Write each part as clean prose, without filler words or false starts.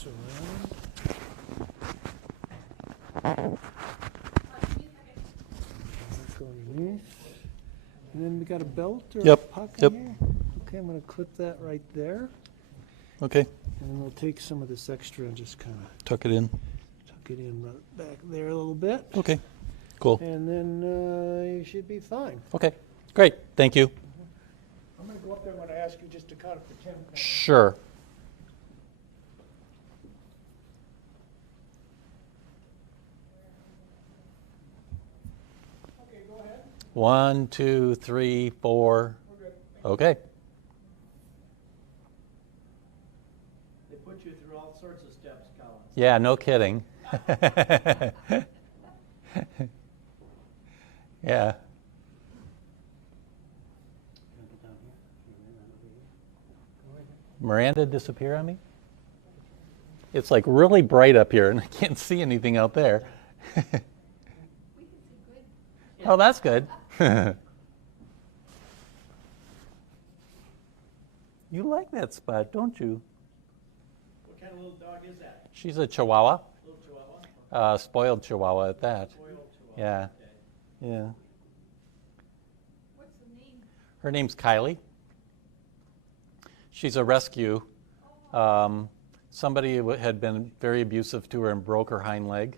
this around. Go underneath. And then we got a belt or a puck in here. Okay, I'm going to clip that right there. Okay. And then we'll take some of this extra and just kind of Tuck it in. tuck it in, run it back there a little bit. Okay. Cool. And then you should be fine. Okay. Great. Thank you. I'm going to go up there. I'm going to ask you just to kind of pretend. Sure. Okay, go ahead. 1, 2, 3, 4. We're good. Okay. They put you through all sorts of steps, Colin. Yeah, no kidding. Yeah. Miranda disappear on me? It's like really bright up here and I can't see anything out there. Oh, that's good. You like that spot, don't you? What kind of little dog is that? She's a Chihuahua, Little Chihuahua? spoiled Chihuahua at that. Spoiled Chihuahua. Yeah, Okay. yeah. What's the name? Her name's Kylie. She's a rescue. Somebody had been very abusive to her and broke her hind leg,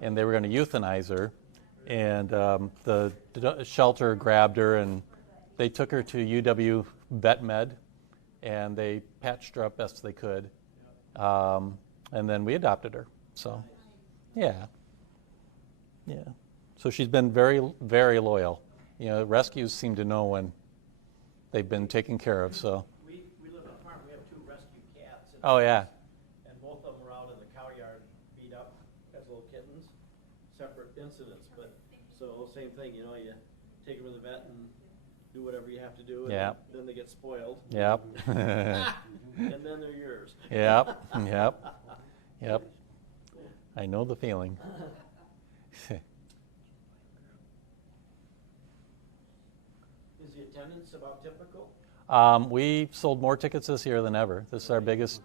and they were going to euthanize her. And the shelter grabbed her, and they took her to UW Vet Med, and they patched her up best they could. And then we adopted her. So, yeah. Yeah. So she's been very, very loyal. You know, rescues seem to know when they've been taken care of, so. We live on a farm. We have 2 rescue cats. And Oh, yeah. And both of them were out in the cow yard, beat up as little kittens. Separate incidents, but so same thing. You know, you take them to the vet and do whatever you have to do, and Yep. then they get spoiled. Yep. And then they're yours. Yep. Yep. Yep. I know the feeling. Is the attendance about typical? We sold more tickets this year than ever. This is our biggest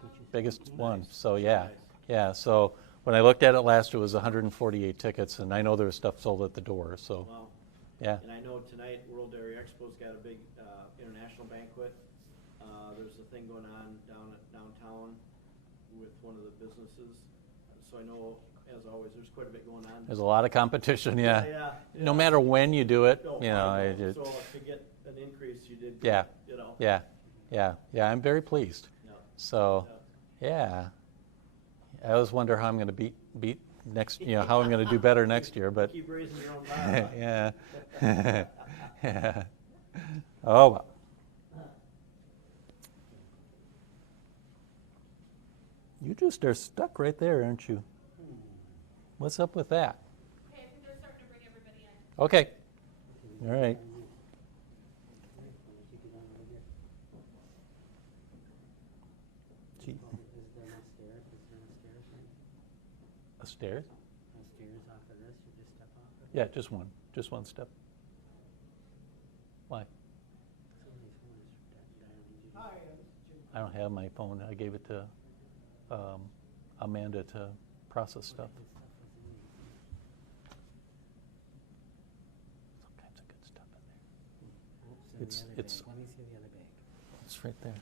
one. So yeah, yeah. So when I looked at it last year, it was 148 tickets, and I know there was stuff sold at the door. So Wow. yeah, And I know tonight World Dairy Expo's got a big international banquet. There's a thing going on downtown with one of the businesses. So I know, as always, there's quite a bit going on. there's a lot of competition. Yeah. Yeah. No matter when you do it, No, you know. I I know. just, So to get an increase, you did. Yeah. You know. yeah, yeah, yeah. I'm very pleased. Yeah. So yeah, I always wonder how I'm going to beat next. You know, how I'm going to do better next year. But Keep raising your own bar. yeah. Yeah. Oh, well. You just are stuck right there, aren't you? What's up with that? Okay, I think they're starting to bring everybody in. Okay. All right. Gee. A stairs? Stairs off of this, you just step off of it? Yeah, just one step. Why? Somebody's phone is Hi, this is Jim. I don't have my phone. I gave it to Amanda to process stuff. Sometimes a good stuff in there. It's- it's- Let me see the other bag. It's right there.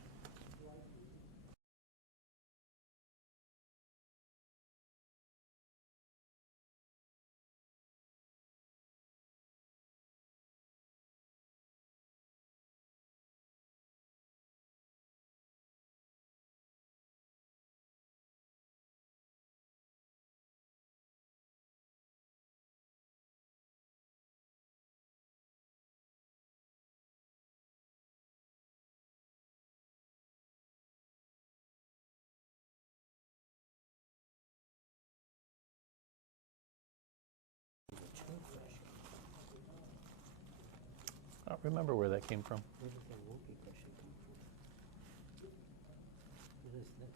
I don't remember where that came from. Where does that whoopee cushion come from? What is this?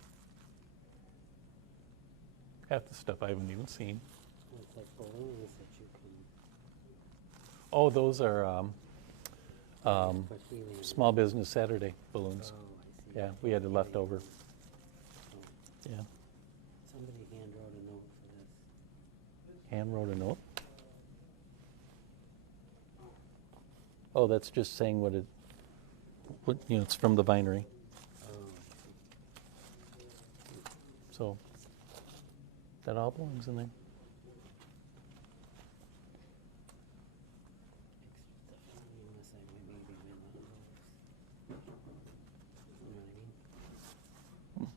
Half the stuff I haven't even seen. It's like balloons that you can Oh, those are put helium. Small Business Saturday balloons. Oh, I see. Yeah, we had it left over. Yeah. Anne wrote a note. Oh, that's just saying what it's from the vinery. So that all belongs in there. Unless I maybe give me one of those. You know what I mean?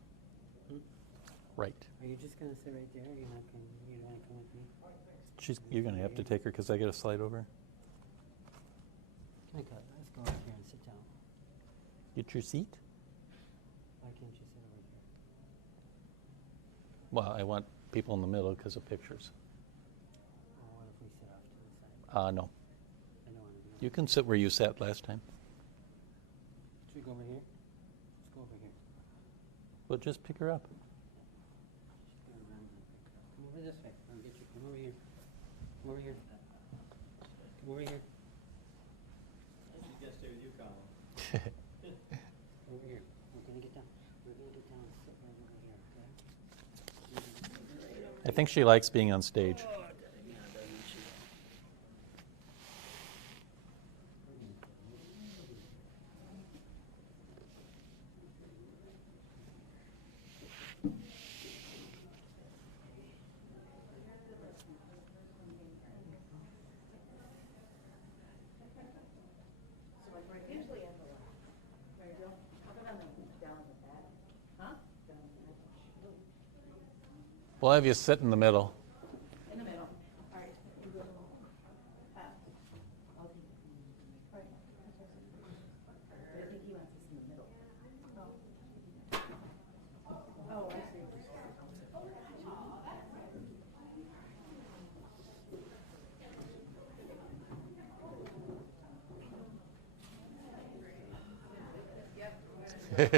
Right. Are you just gonna sit right there? You're not gonna, you don't wanna come with me? You're going to have to take her because I got to slide over. Can I cut? Let's go over here and sit down. Get your seat. Why can't you sit over here? Well, I want people in the middle because of pictures. Or what if we sit off to the side? No. I don't wanna be. You can sit where you sat last time. Should we go over here? Let's go over here. Well, just pick her up. Just go around and pick her up. Come over this way. I'll get you. Come over here. Come over here. Come over here. I suggest stay with you, Colin. Over here. We're gonna get down. We're gonna get down and sit right over here, okay? I think she likes being on stage. Usually in the left. Mary Jo, how about on the, down the back? Huh? Down the back. We'll have you sit in the middle. In the middle. All right. You go. I'll take it. All right. I think he wants us in the middle. Oh, I see. Dude,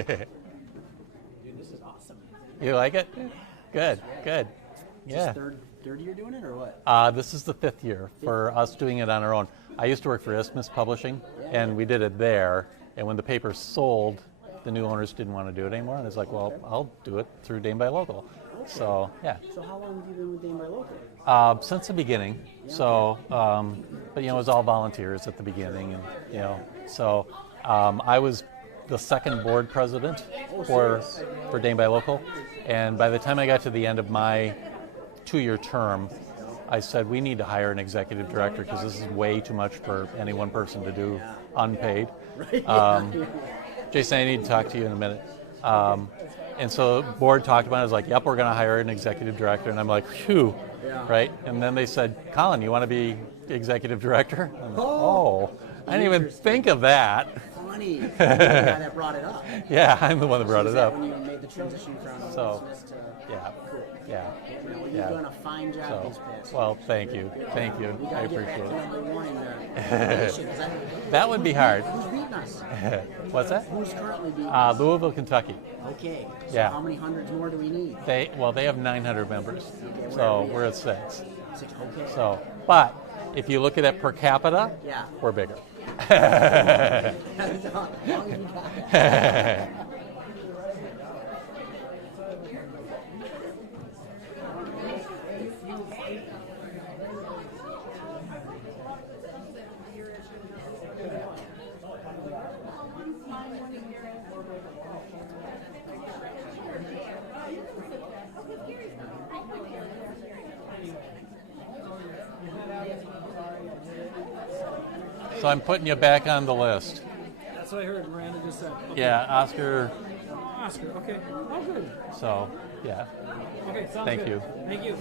this is awesome. You like it? Good, good. Yeah. Third year doing it, or what? This is the 5th year for us doing it on our own. I used to work for Isthmus Publishing, and we did it there. And when the paper sold, the new owners didn't want to do it anymore. And it's like, well, I'll do it through Dane Buy Local. Okay. So, yeah. So how long have you been with Dane Buy Local? Since the beginning. So, but it was all volunteers at the beginning, and so I was the second board president for Dane Buy Local, and by the time I got to the end of my 2-year term, I said we need to hire an executive director because this is way too much for any one person to do unpaid. Jason, I need to talk to you in a minute. And so the board talked about it. I was like, yep, we're going to hire an executive director. And I'm like, phew, right? And then they said, Colin, you want to be executive director? I'm like, oh, I didn't even think of that. Funny. You're the guy that brought it up. Yeah, I'm the one that brought So is it that up. when you made the transition from So, Isthmus to... yeah, Cool. yeah. Well, Yeah. you've done a fine job So, these past well, years. thank you. Thank you. We I gotta get appreciate back to it. number one in the nation, 'cause That would be hard. Who's beating us? What's that? Who's currently beating us? Louisville, Kentucky. Okay. So Yeah. how many hundreds more do we need? They have 900 members, Okay, so where we're are at 6. Okay. So, but if you look at it per capita, Yeah. we're bigger. As long as we got it. So I'm putting you back on the list. That's what I heard Miranda just said. Okay. Yeah, Oscar. Oscar, okay. Oh, good. So, yeah. Okay, sounds Thank good. you. Thank you.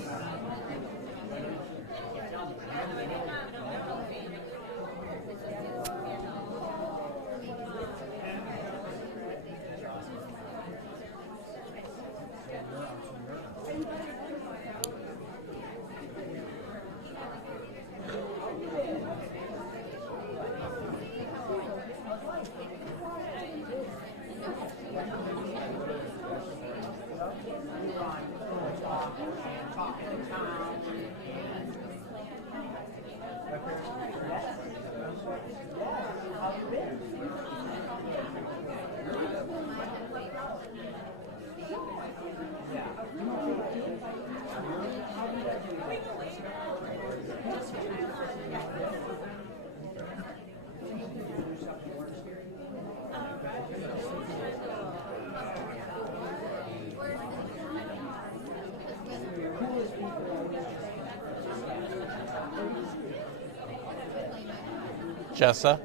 Jessa?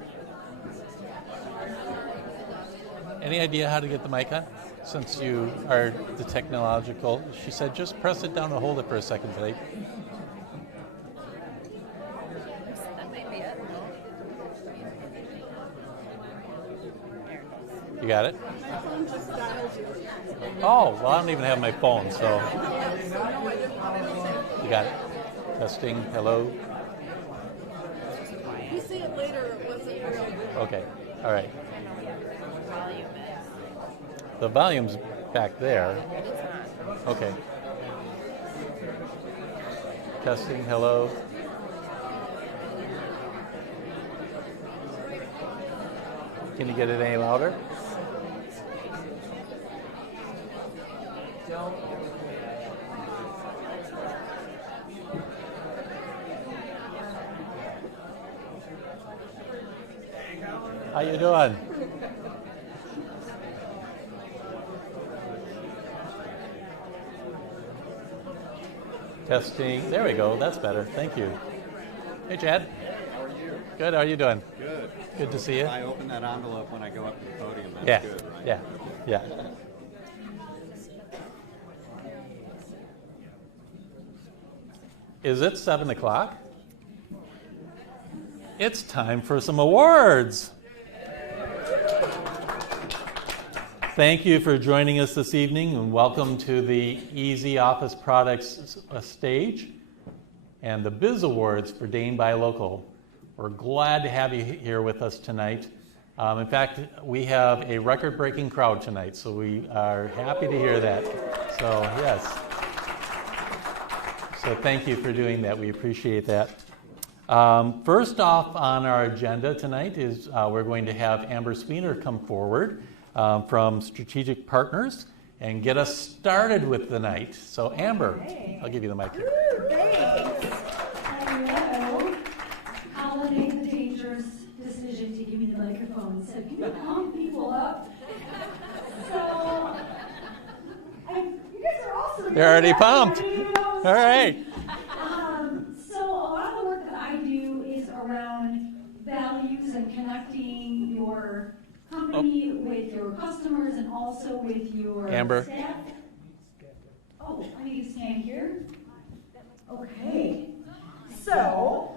Any idea how to get the mic on? Since you are the technological, she said just press it down and hold it for a second, Blake. That might be it. You got it? My phone just dialed you. Oh, well, I don't even have my phone, so. You got it? Testing, hello? You see it later, it wasn't real. Okay, all right. The volume's back there. Okay. Testing, hello? Can you get it any louder? How you doing? Testing. There we go. That's better. Thank you. Hey, Chad. How are you? Good. How are you doing? Good. Good to see you. I open that envelope when I go up to the podium. That's Yeah. good, right? Yeah. Yeah. Is it 7 o'clock? It's time for some awards. Thank you for joining us this evening, and welcome to the Easy Office Products stage and the Biz Awards for Dane Buy Local. We're glad to have you here with us tonight. In fact, we have a record-breaking crowd tonight, so we are happy to hear that. So, yes. So thank you for doing that. We appreciate that. First off on our agenda tonight is we're going to have Amber Speener come forward from Strategic Partners and get us started with the night. So Amber, I'll give you the mic. Thanks. Hello. Colin made the dangerous decision to give me the microphone and said, "Can you pump people up?" So, you guys are awesome. They're already pumped. I didn't even know it was All right. So a lot of the work that I do is around values and connecting your company with your customers and also with your Amber. staff. Oh, I need to stand here. Okay. So,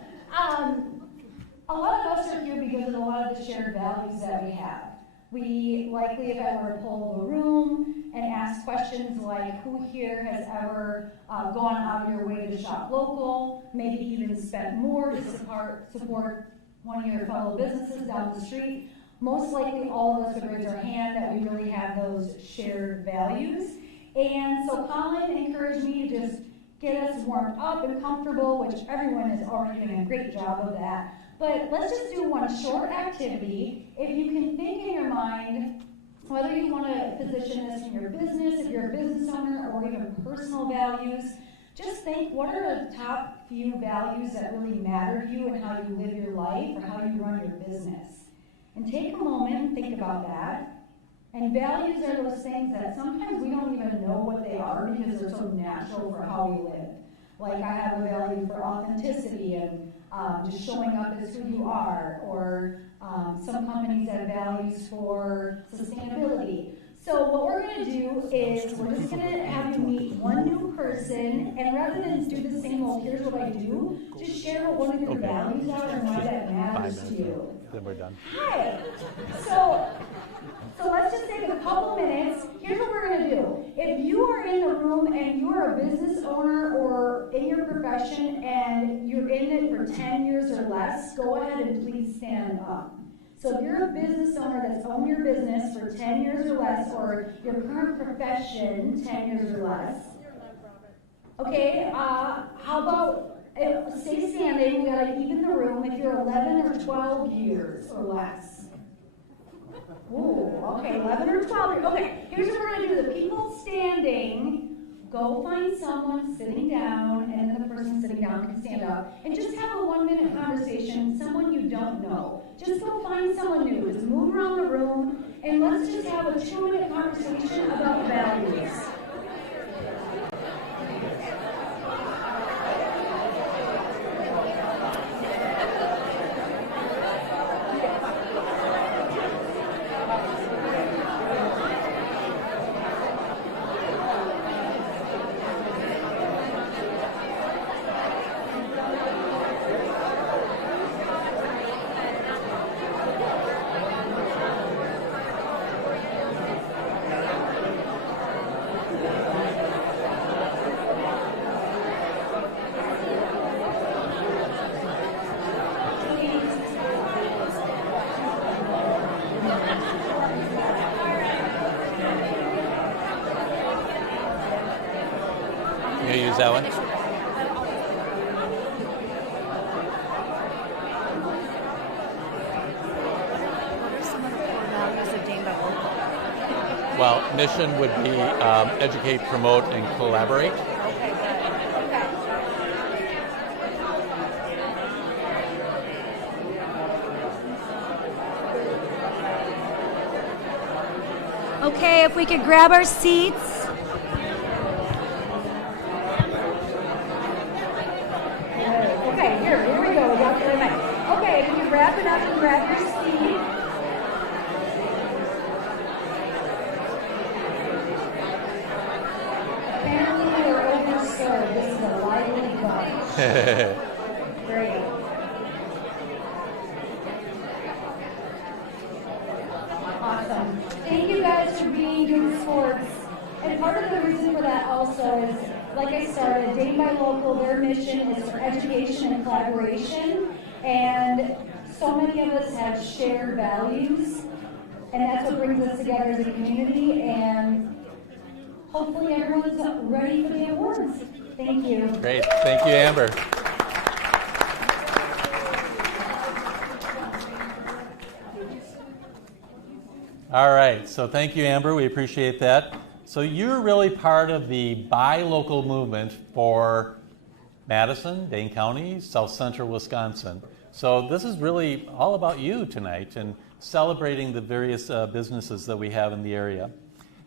a lot of us are here because of a lot of the shared values that we have. We likely, if I were to poll the room and ask questions like, who here has ever gone out of your way to shop local, maybe even spent more to support one of your fellow businesses down the street, most likely all of us would raise our hand that we really have those shared values. And so Colin encouraged me to just get us warmed up and comfortable, which everyone is already doing a great job of that. But let's just do one short activity. If you can think in your mind, whether you want to position this in your business, if you're a business owner, or even personal values, just think, what are the top few values that really matter to you and how you live your life or how you run your business? And take a moment and think about that. And values are those things that sometimes we don't even know what they are because they're so natural for how we live. Like I have a value for authenticity and just showing up as who you are, or some companies have values for sustainability. So what we're going to do is we're just going to have you meet one new person, and rather than do the same old, here's what I do, just share what one of your values are and why that matters to you. Then we're done. Hi. So let's just take a couple minutes. Here's what we're going to do. If you are in the room and you are a business owner or in your profession and you're in it for 10 years or less, go ahead and please stand up. So if you're a business owner that's owned your business for 10 years or less, or your current profession 10 years or less. Okay, how about, stay standing, we gotta even the room if you're 11 or 12 years or less. Ooh, okay, 11 or 12 years. Okay, here's what we're gonna do. The people standing, go find someone sitting down, and then the person sitting down can stand up, and just have a 1-minute conversation with someone you don't know. Just go find someone new, just move around the room, and let's just have a 2-minute conversation about values. You use that one? What are some of the core values of Dane Buy Local? Well, mission would be educate, promote, and collaborate. Okay, good. Okay, if we could grab our seats. Okay, here we go. We got the mic. Okay, if you can wrap it up and grab your seat. Apparently we're overserved. This is a lively bunch. Great. Awesome. Thank you guys for being good sports. And part of the reason for that also is, like I started, Dane Buy Local, their mission is for education and collaboration. And so many of us have shared values. And that's what brings us together as a community. And hopefully everyone's ready for the awards. Thank you. Great. Thank you, Amber. All right. So thank you, Amber. We appreciate that. So you're really part of the Buy Local movement for Madison, Dane County, South Central Wisconsin. So this is really all about you tonight and celebrating the various businesses that we have in the area.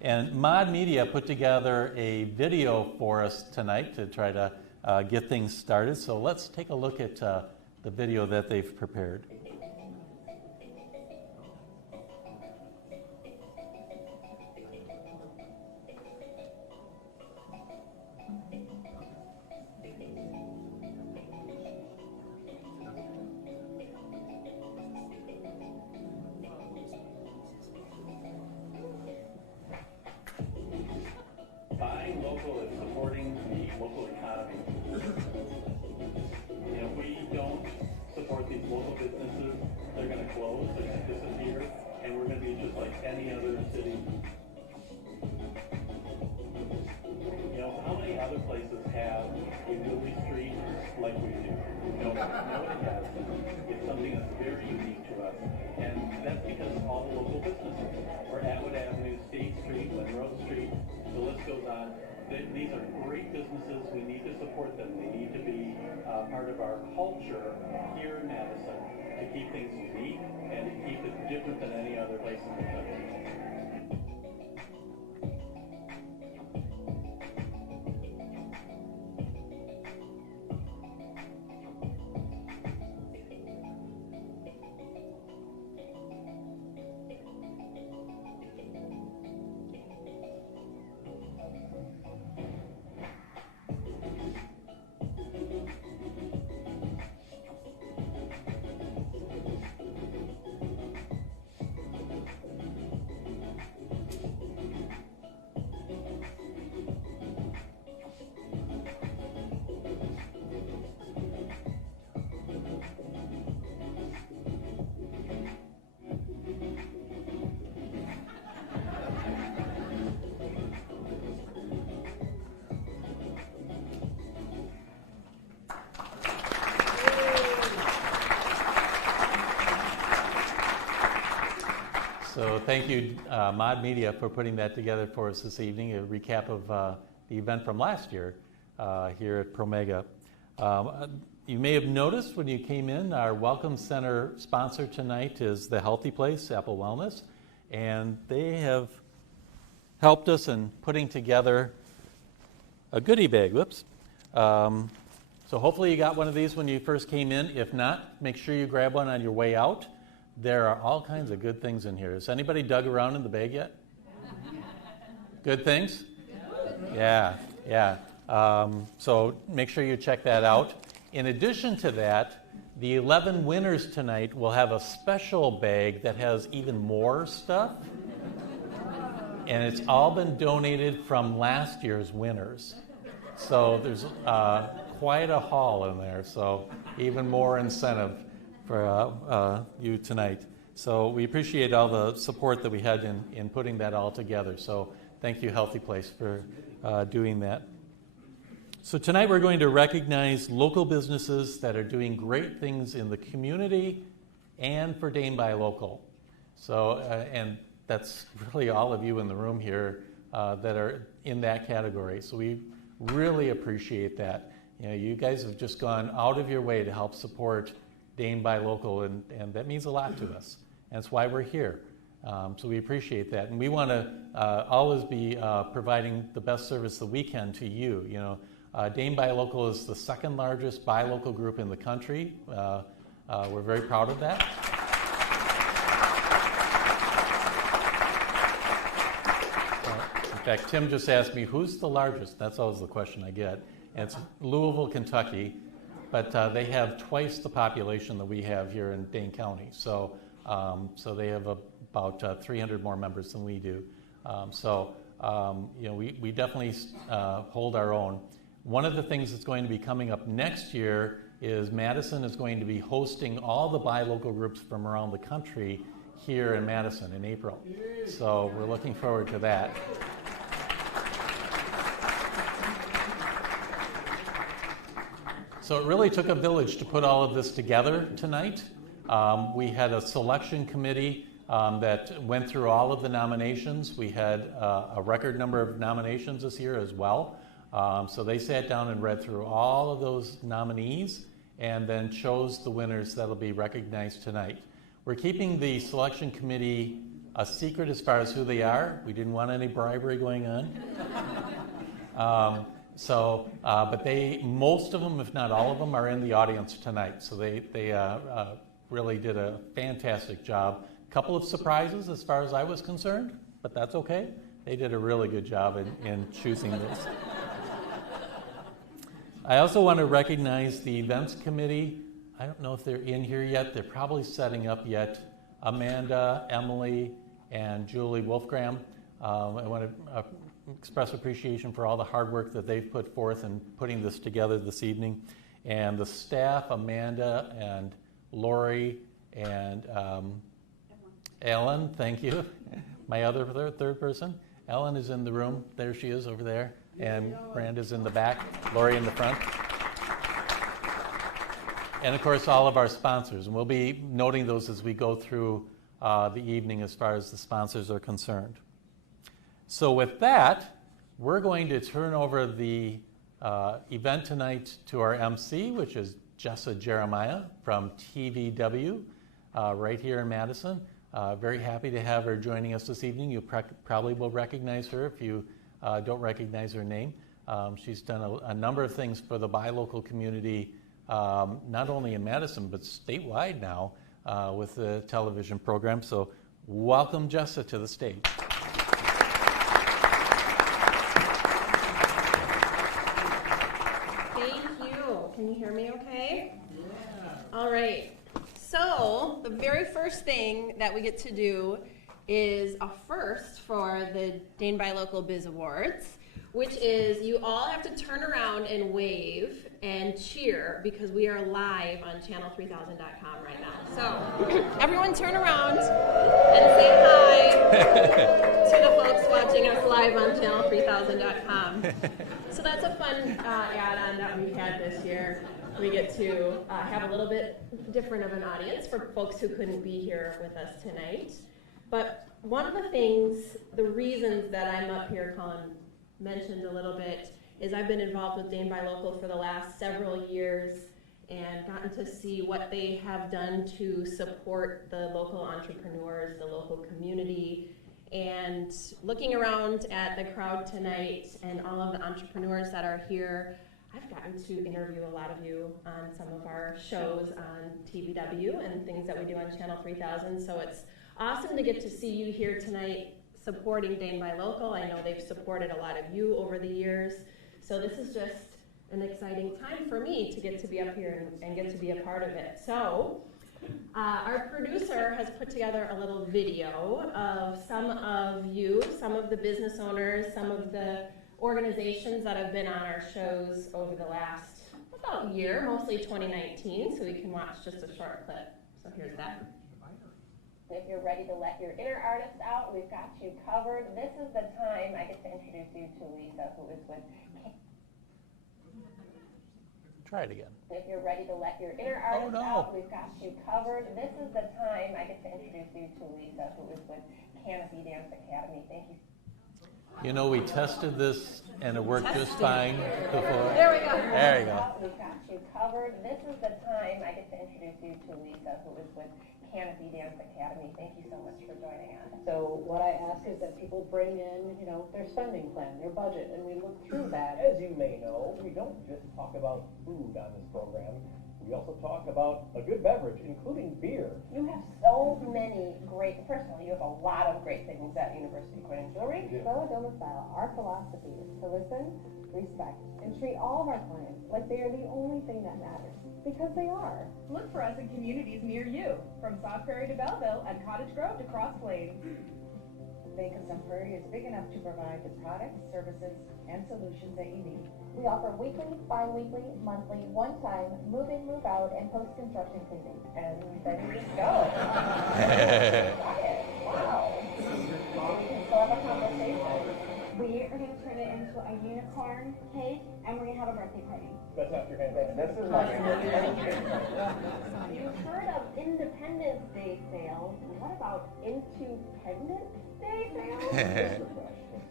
And Mod Media put together a video for us tonight to try to get things started. So let's take a look at the video that they've prepared. Buying local is supporting the local economy. And if we don't support these local businesses, they're going to close, they're going to disappear, and we're going to be just like any other city. You know, how many other places have a movie street like we do? Nobody has. It's something that's very unique to us, and that's because of all the local businesses. We're Atwood Avenue, State Street, Monroe Street, the list goes on. These are great businesses. We need to support them. They need to be part of our culture here in Madison to keep things unique and to keep it different than any other place in the country. So thank you, Mod Media, for putting that together for us this evening, a recap of the event from last year here at Promega. You may have noticed when you came in, our Welcome Center sponsor tonight is The Healthy Place, Apple Wellness, and they have helped us in putting together a goodie bag. Whoops. So hopefully you got one of these when you first came in. If not, make sure you grab one on your way out. There are all kinds of good things in here. Has anybody dug around in the bag yet? Good things? Yeah. So make sure you check that out. In addition to that, the 11 winners tonight will have a special bag that has even more stuff. And it's all been donated from last year's winners. So there's quite a haul in there, so even more incentive for you tonight. So we appreciate all the support that we had in putting that all together. So thank you, Healthy Place, for doing that. So tonight we're going to recognize local businesses that are doing great things in the community and for Dane Buy Local. So, and that's really all of you in the room here that are in that category. So we really appreciate that. You know, you guys have just gone out of your way to help support Dane Buy Local, and that means a lot to us. And that's why we're here. So we appreciate that. And we want to always be providing the best service that we can to you. You know, Dane Buy Local is the second largest buy local group in the country. We're very proud of that. In fact, Tim just asked me, who's the largest? That's always the question I get. And it's Louisville, Kentucky, but they have twice the population that we have here in Dane County. So they have about 300 more members than we do. You know, we definitely hold our own. One of the things that's going to be coming up next year is Madison is going to be hosting all the buy local groups from around the country here in Madison in April. So we're looking forward to that. So it really took a village to put all of this together tonight. We had a selection committee that went through all of the nominations. We had a record number of nominations this year as well. So they sat down and read through all of those nominees and then chose the winners that'll be recognized tonight. We're keeping the selection committee a secret as far as who they are. We didn't want any bribery going on. But most of them, if not all of them, are in the audience tonight. So they really did a fantastic job. A couple of surprises as far as I was concerned, but that's okay. They did a really good job in choosing this. I also want to recognize the events committee. I don't know if they're in here yet. They're probably setting up yet. Amanda, Emily, and Julie Wolfgram. I want to express appreciation for all the hard work that they've put forth in putting this together this evening. And the staff, Amanda and Lori and Ellen, thank you. My other third person. Ellen is in the room. There she is over there. And Branda's in the back. Lori in the front. And of course, all of our sponsors. And we'll be noting those as we go through the evening as far as the sponsors are concerned. So with that, we're going to turn over the event tonight to our MC, which is Jessa Jeremiah from TVW right here in Madison. Very happy to have her joining us this evening. You probably will recognize her if you don't recognize her name. She's done a number of things for the buy local community, not only in Madison, but statewide now with the television program. So welcome, Jessa, to the stage. Can you hear me okay? Yeah. All right. So the very first thing that we get to do is a first for the Dane Buy Local Biz Awards, which is you all have to turn around and wave and cheer because we are live on channel3000.com right now. So everyone turn around and say hi to the folks watching us live on channel3000.com. So that's a fun add-on that we've had this year. We get to have a little bit different of an audience for folks who couldn't be here with us tonight. But one of the things, the reasons that I'm up here calling mentioned a little bit, is I've been involved with Dane Buy Local for the last several years and gotten to see what they have done to support the local entrepreneurs, the local community. And looking around at the crowd tonight and all of the entrepreneurs that are here, I've gotten to interview a lot of you on some of our shows on TVW and things that we do on Channel 3000. So it's awesome to get to see you here tonight supporting Dane Buy Local. I know they've supported a lot of you over the years. So this is just an exciting time for me to get to be up here and get to be a part of it. So our producer has put together a little video of some of you, some of the business owners, some of the organizations that have been on our shows over the last about year, mostly 2019, so we can watch just a short clip. So here's that. If you're ready to let your inner artist out, we've got you covered. This is the time I get to introduce you to Lisa, who is with Try it again. If you're ready to let your inner artist out, we've got you covered. This is the time I get to introduce you to Lisa, who is with Canopy Dance Academy. Thank you. You know, we tested this and it worked just fine before. There we go. There you go. We've got you covered. This is the time I get to introduce you to Lisa, who is with Canopy Dance Academy. Thank you so much for joining us. So what I ask is that people bring in, their spending plan, their budget, and we look through that. As you may know, we don't just talk about food on this program. We also talk about a good beverage, including beer. You have so many great, first of all, you have a lot of great things at University Coin and Jewelry. Doma Style, our philosophy is to listen, respect, and treat all of our clients like they are the only thing that matters. Because they are. Look for us in communities near you, from South Prairie to Belleville and Cottage Grove to Cross Plains. Bank of Sun Prairie is big enough to provide the products, services, and solutions that you need. We offer weekly, bi-weekly, monthly, one-time, move-in, move-out, and post-construction cleaning. And then you just go. Wow. We can still have a conversation. We are going to turn it into a unicorn cake, and we're going to have a birthday party. That's not your hand. This is not your hand. You've heard of Independence Day sales. What about Independence Day sales?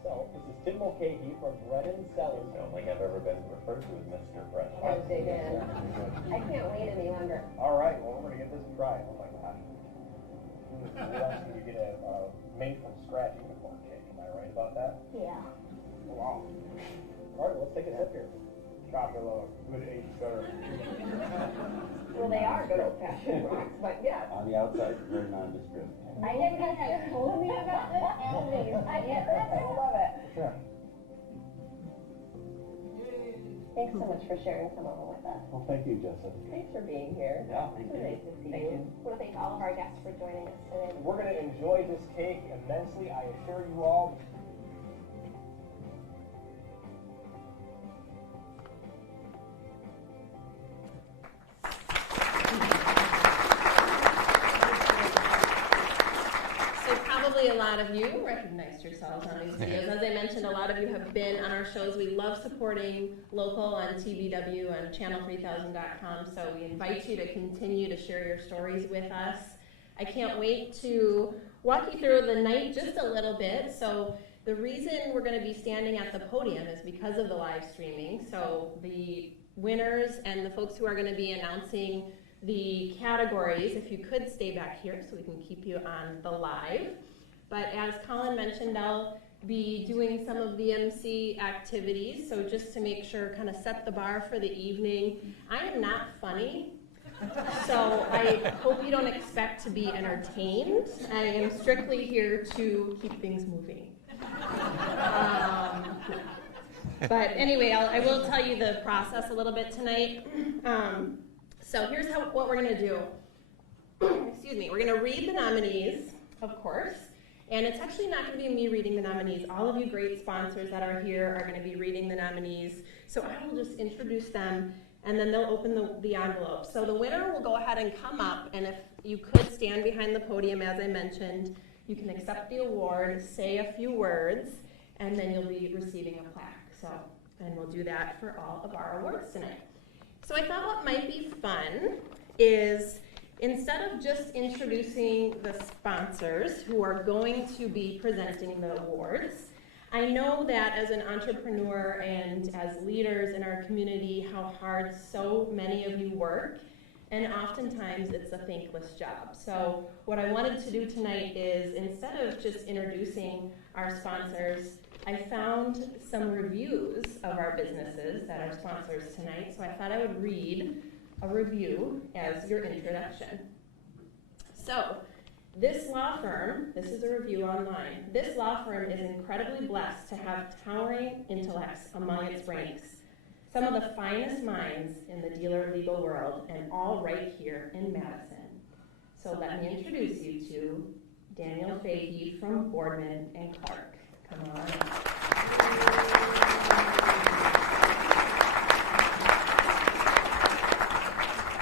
So, this is Tim Mulcahy from Brennan Cellars. I don't think I've ever been referred to as Mr. Fresh. Oh, dig in. I can't wait any longer. All right, well, we're going to give this a try. Oh my gosh. You get a made from scratch unicorn cake. Am I right about that? Yeah. Wow. All right, let's take a sip here. Chocolate loaf, good aged butter. Well, they are good old-fashioned rocks, but yeah. On the outside, very nondescript. I think you guys told me about this. I get this. I love it. Sure. Thanks so much for sharing some of them with us. Well, thank you, Jessica. Thanks for being here. Yeah, it's so nice to see you. I want to thank all of our guests for joining us today. We're going to enjoy this cake immensely, I assure you all. A lot of you recognized yourselves on these videos. As I mentioned, a lot of you have been on our shows. We love supporting local on TVW and channel3000.com, so we invite you to continue to share your stories with us. I can't wait to walk you through the night just a little bit. So the reason we're going to be standing at the podium is because of the live streaming. So the winners and the folks who are going to be announcing the categories, if you could stay back here so we can keep you on the live. But as Colin mentioned, I'll be doing some of the Emcee activities, so just to make sure, kind of set the bar for the evening. I am not funny, so I hope you don't expect to be entertained. I am strictly here to keep things moving. But anyway, I will tell you the process a little bit tonight. So here's what we're going to do. Excuse me. We're going to read the nominees, of course. And it's actually not going to be me reading the nominees. All of you great sponsors that are here are going to be reading the nominees. So I will just introduce them, and then they'll open the envelope. So the winner will go ahead and come up, and if you could stand behind the podium, as I mentioned, you can accept the award, say a few words, and then you'll be receiving a plaque. So, and we'll do that for all of our awards tonight. So I thought what might be fun is, instead of just introducing the sponsors who are going to be presenting the awards, I know that as an entrepreneur and as leaders in our community, how hard so many of you work, and oftentimes it's a thankless job. So what I wanted to do tonight is, instead of just introducing our sponsors, I found some reviews of our businesses that are sponsors tonight, so I thought I would read a review as your introduction. So, this law firm, this is a review online, this law firm is incredibly blessed to have towering intellects among its ranks, some of the finest minds in the dealer legal world, and all right here in Madison. So let me introduce you to Daniel Fahey from Boardman and Clark. Come on up.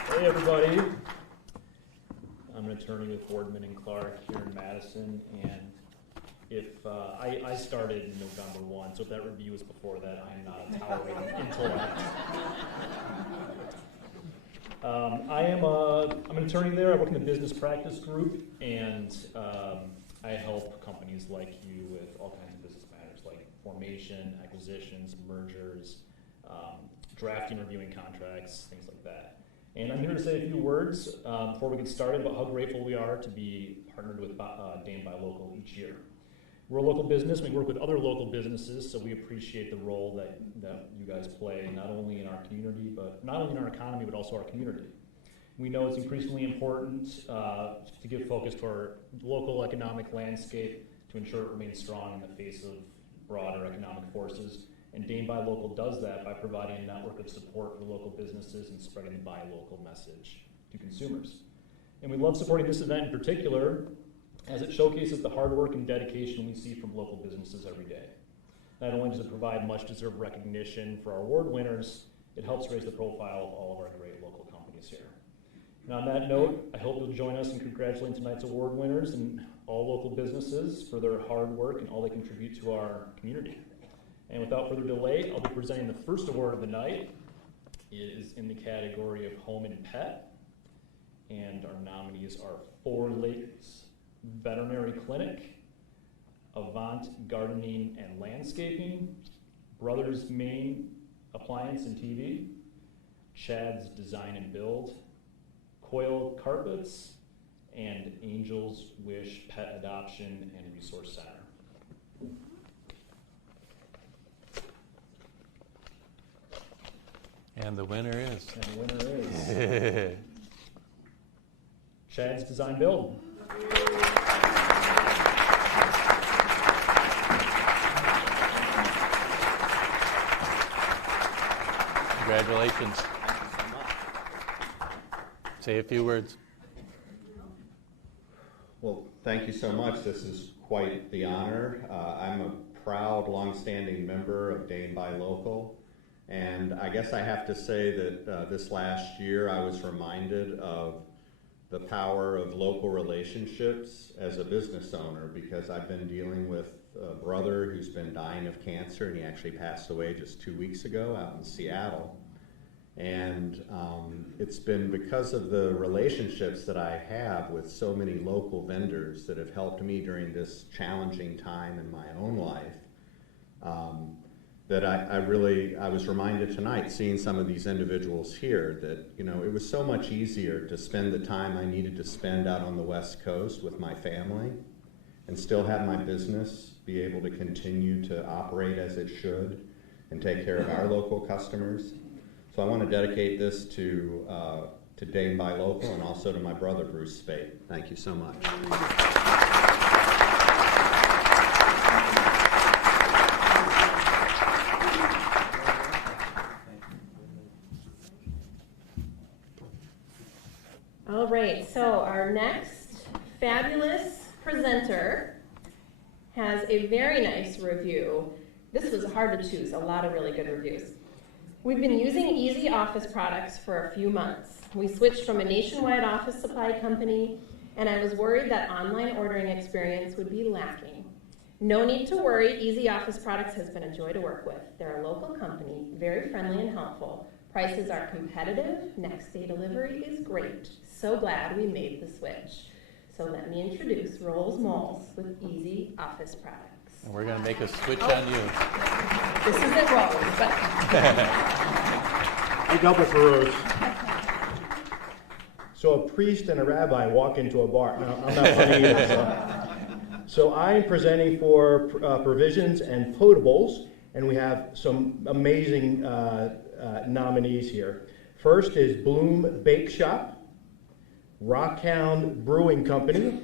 Hey everybody, I'm an attorney with Boardman and Clark here in Madison, and if I started in November 1, so if that review was before that, I'm not a towering intellect. I'm an attorney there. I work in the business practice group, and I help companies like you with all kinds of business matters like formation, acquisitions, mergers, drafting, reviewing contracts, things like that. And I'm here to say a few words before we get started about how grateful we are to be partnered with Dane Buy Local each year. We're a local business. We work with other local businesses, so we appreciate the role that you guys play, not only in our community, but not only in our economy, but also our community. We know it's increasingly important to give focus to our local economic landscape to ensure it remains strong in the face of broader economic forces. And Dane Buy Local does that by providing a network of support for local businesses and spreading the Buy Local message to consumers. And we love supporting this event in particular, as it showcases the hard work and dedication we see from local businesses every day. Not only does it provide much deserved recognition for our award winners, it helps raise the profile of all of our great local companies here. And on that note, I hope you'll join us in congratulating tonight's award winners and all local businesses for their hard work and all they contribute to our community. And without further delay, I'll be presenting the first award of the night. It is in the category of Home and Pet, and our nominees are Four Lakes Veterinary Clinic, Avant Gardening and Landscaping, Brothers Maine Appliance and TV, Chad's Design and Build, Coil Carpets, and Angel's Wish Pet Adoption and Resource Center. And the winner is? And the winner is Chad's Design Build. Congratulations. Thank you so much. Say a few words. Well, thank you so much. This is quite the honor. I'm a proud, longstanding member of Dane Buy Local. And I guess I have to say that this last year I was reminded of the power of local relationships as a business owner, because I've been dealing with a brother who's been dying of cancer, and he actually passed away just 2 weeks ago out in Seattle. And it's been because of the relationships that I have with so many local vendors that have helped me during this challenging time in my own life that I was reminded tonight, seeing some of these individuals here, that, you know, it was so much easier to spend the time I needed to spend out on the West Coast with my family and still have my business be able to continue to operate as it should and take care of our local customers. So I want to dedicate this to Dane Buy Local and also to my brother, Bruce Spate. Thank you so much. All right, so our next fabulous presenter has a very nice review. This was hard to choose, a lot of really good reviews. We've been using Easy Office products for a few months. We switched from a nationwide office supply company, and I was worried that online ordering experience would be lacking. No need to worry, Easy Office products has been a joy to work with. They're a local company, very friendly and helpful. Prices are competitive, next day delivery is great. So glad we made the switch. So let me introduce Rolls Moles with Easy Office products. And we're going to make a switch on you. This isn't Rose, but I double for Rose. So a priest and a rabbi walk into a bar. No, I'm not funny either. So I am presenting for provisions and potables, and we have some amazing nominees here. First is Bloom Bake Shop, Rockhound Brewing Company,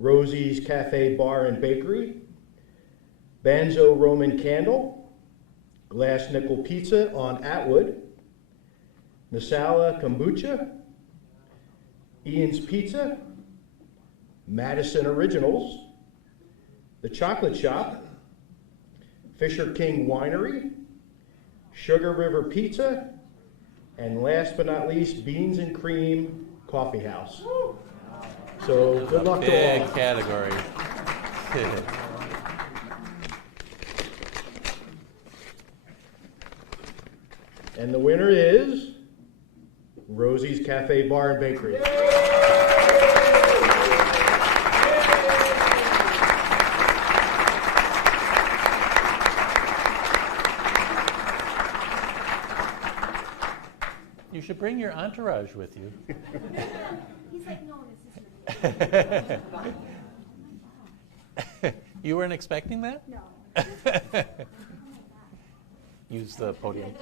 Rosie's Cafe Bar and Bakery, Banzo Roman Candle, Glass Nickel Pizza on Atwood, Nasala Kombucha, Ian's Pizza, Madison Originals, The Chocolate Shop, Fisher King Winery, Sugar River Pizza, and last but not least, Beans and Cream Coffee House. So good luck to all. Big category. And the winner is Rosie's Cafe Bar and Bakery. You should bring your entourage with you. He's like, no, this is You weren't expecting that? No. Use the podium.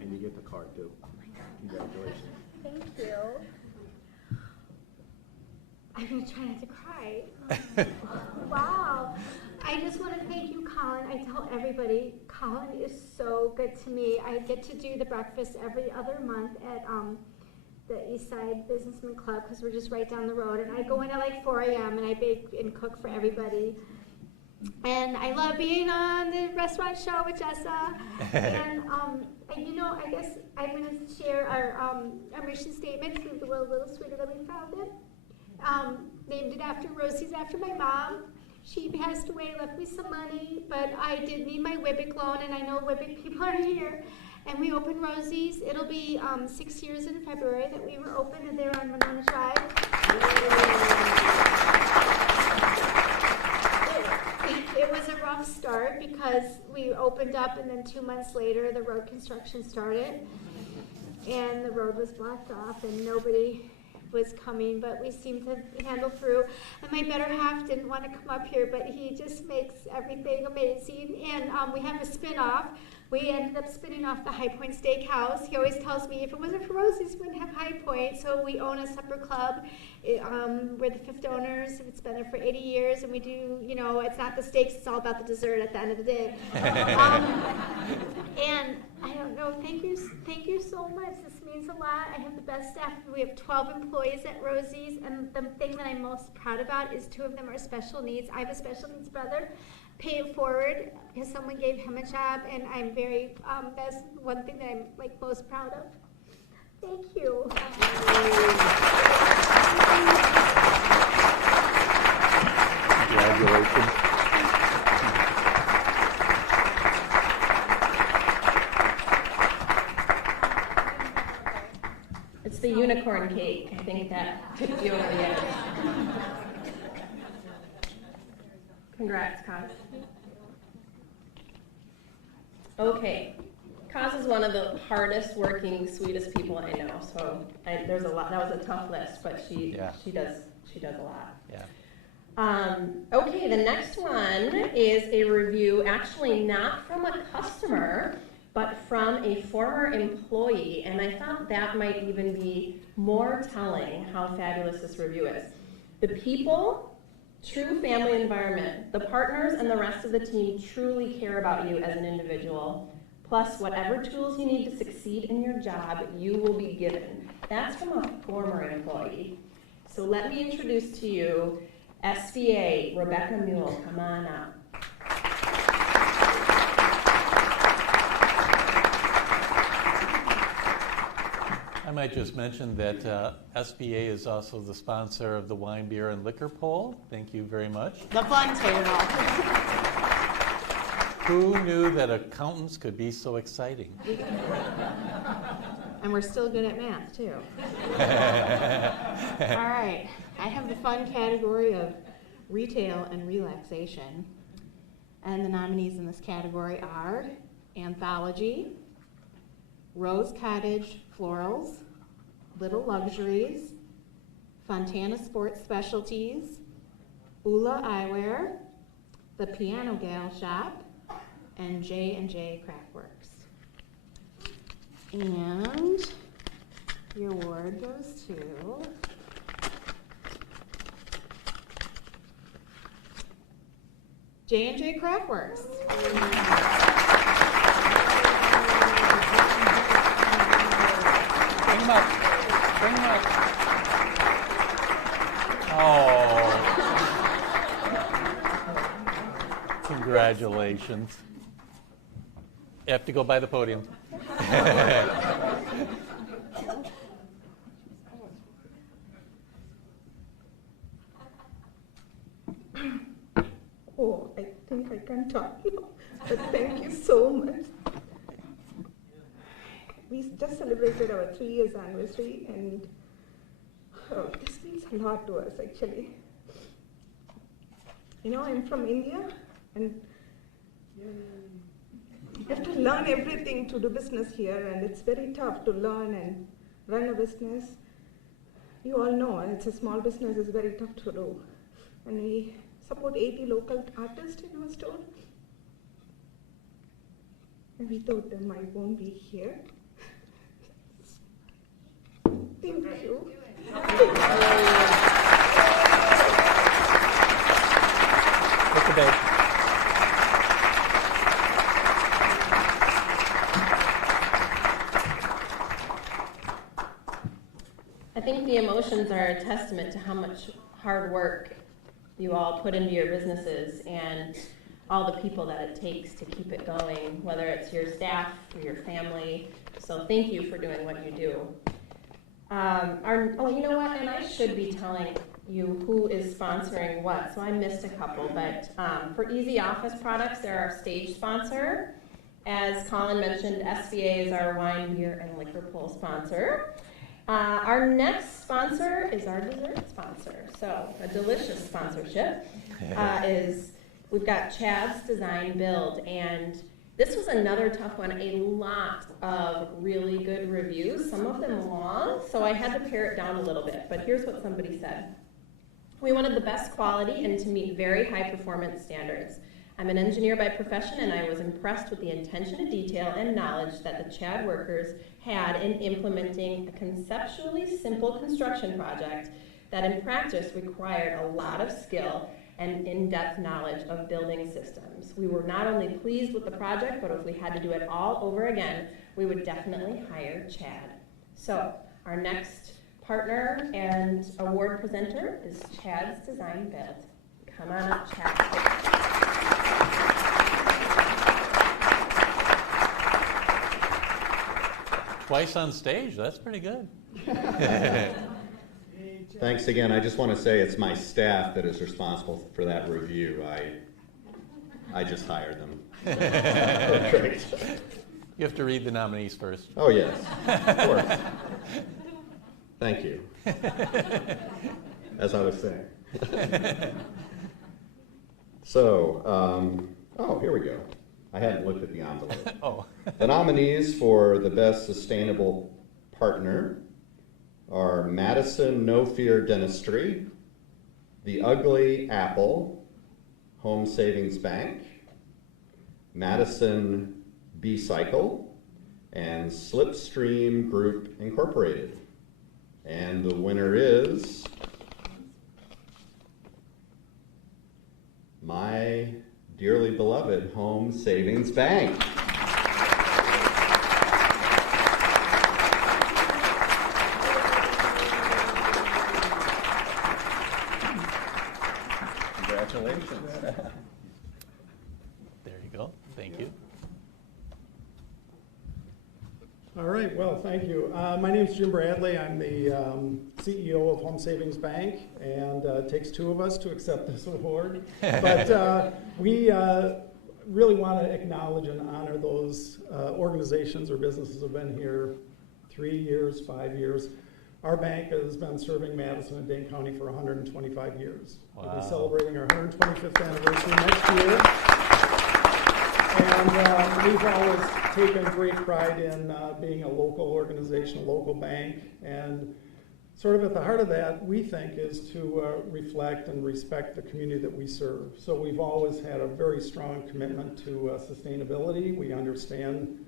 And you get the card too. Congratulations. Thank you. I'm going to try not to cry. Wow. I just want to thank you, Colin. I tell everybody, Colin is so good to me. I get to do the breakfast every other month at the Eastside Businessman Club because we're just right down the road. And I go in at like 4 a.m. and I bake and cook for everybody. And I love being on the restaurant show with Jessa. And you know, I guess I'm going to share our mission statement. It's a little sweeter than we found it. Named it after Rosie's, after my mom. She passed away, left me some money, but I did need my WIBIC loan, and I know WIBIC people are here. And we opened Rosie's. It'll be 6 years in February that we were open, and they're on Monona Drive. It was a rough start because we opened up, and then 2 months later, the road construction started, and the road was blocked off, and nobody was coming, but we seemed to handle through. And my better half didn't want to come up here, but he just makes everything amazing. And we have a spin-off. We ended up spinning off the High Point Steakhouse. He always tells me if it wasn't for Rosie's, we wouldn't have High Point. So we own a supper club. We're the 5th owners. It's been there for 80 years, and we do, you know, it's not the steaks, it's all about the dessert at the end of the day. And I don't know, thank you so much. This means a lot. I have the best staff. We have 12 employees at Rosie's, and the thing that I'm most proud about is 2 of them are special needs. I have a special needs brother, pay it forward, because someone gave him a job, and I'm very, that's one thing that I'm like most proud of. Thank you. Congratulations. it's the unicorn cake. I think that tipped you over the edge. Congrats, Kaz. Okay. Kaz is one of the hardest working, sweetest people I know. So there's a lot. That was a tough list, but she does a lot. Yeah. Okay, the next one is a review, actually not from a customer, but from a former employee, and I thought that might even be more telling how fabulous this review is. The people, true family environment, the partners and the rest of the team truly care about you as an individual, plus whatever tools you need to succeed in your job, you will be given. That's from a former employee. So let me introduce to you SVA, Rebecca Mule, come on up. I might just mention that SVA is also the sponsor of the Wine, Beer, and Liquor Poll. Thank you very much. The fun table. Who knew that accountants could be so exciting? And we're still good at math, too. All right. I have the fun category of retail, and relaxation. And the nominees in this category are Anthology, Rose Cottage Florals, Little Luxuries, Fontana Sports Specialties, Ula Eyewear, The Piano Gal Shop, and J&J Craftworks. And the award goes to J&J Craftworks. Bring them up. Bring them up. Oh. Congratulations. You have to go by the podium. Oh, I think I can talk now, but thank you so much. We just celebrated our 3 years anniversary, and this means a lot to us, actually. You know, I'm from India, and you have to learn everything to do business here, and it's very tough to learn and run a business. You all know it's a small business, it's very tough to do. And we support 80 local artists in our store. And we thought them I won't be here. Thank you. Take the bag. I think the emotions are a testament to how much hard work you all put into your businesses and all the people that it takes to keep it going, whether it's your staff or your family. So thank you for doing what you do. You know what? And I should be telling you who is sponsoring what. So I missed a couple, but for Easy Office Products, they're our stage sponsor. As Colin mentioned, SBA is our wine, beer, and liquor pool sponsor. Our next sponsor is our dessert sponsor. So a delicious sponsorship is we've got Chad's Design Build, and this was another tough one. A lot of really good reviews, some of them long, so I had to pare it down a little bit. But here's what somebody said. We wanted the best quality and to meet very high performance standards. I'm an engineer by profession, and I was impressed with the attention to detail and knowledge that the Chad workers had in implementing a conceptually simple construction project that in practice required a lot of skill and in-depth knowledge of building systems. We were not only pleased with the project, but if we had to do it all over again, we would definitely hire Chad. So our next partner and award presenter is Chad's Design Build. Come on up, Chad. Twice on stage, that's pretty good. Thanks again. I just want to say it's my staff that is responsible for that review. I just hired them. Great. You have to read the nominees first. Oh, yes, of course. Thank you. As I was saying. So, here we go. I hadn't looked at the envelope. Oh. The nominees for the Best Sustainable Partner are Madison No Fear Dentistry, The Ugly Apple, Home Savings Bank, Madison B-Cycle, and Slipstream Group Incorporated. And the winner is my dearly beloved Home Savings Bank. Congratulations. There you go. Thank you. All right, well, thank you. My name is Jim Bradley. I'm the CEO of Home Savings Bank, and it takes two of us to accept this award. But we really want to acknowledge and honor those organizations or businesses who have been here 3 years, 5 years. our bank has been serving Madison and Dane County for 125 years. We'll be Wow. celebrating our 125th anniversary next year. And we've always taken great pride in being a local organization, a local bank. And sort of at the heart of that, we think, is to reflect and respect the community that we serve. So we've always had a very strong commitment to sustainability. We understand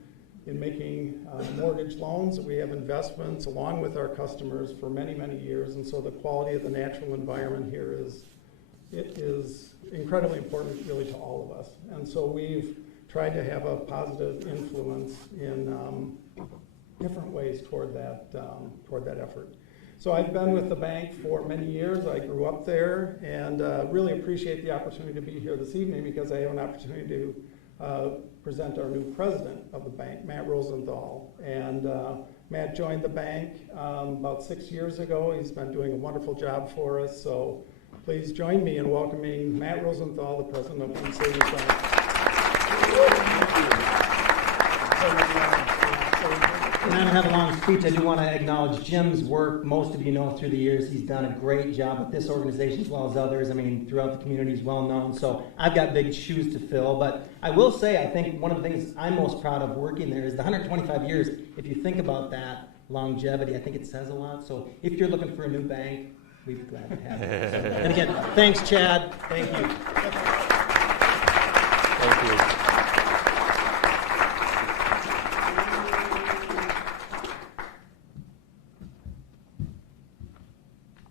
in making mortgage loans that we have investments along with our customers for many, many years. And so the quality of the natural environment here is incredibly important really to all of us. And so we've tried to have a positive influence in different ways toward that effort. So I've been with the bank for many years. I grew up there and really appreciate the opportunity to be here this evening because I have an opportunity to present our new president of the bank, Matt Rosenthal. And Matt joined the bank about 6 years ago. He's been doing a wonderful job for us. So please join me in welcoming Matt Rosenthal, the president of Home Savings Bank. And I don't have a long speech. I do want to acknowledge Jim's work. Most of you know through the years he's done a great job with this organization as well as others. I mean, throughout the community he's well known. So I've got big shoes to fill. But I will say I think one of the things I'm most proud of working there is the 125 years. If you think about that longevity, I think it says a lot. So if you're looking for a new bank, we'd be glad to have it. So, and again, thanks, Chad. Thank you. Thank you.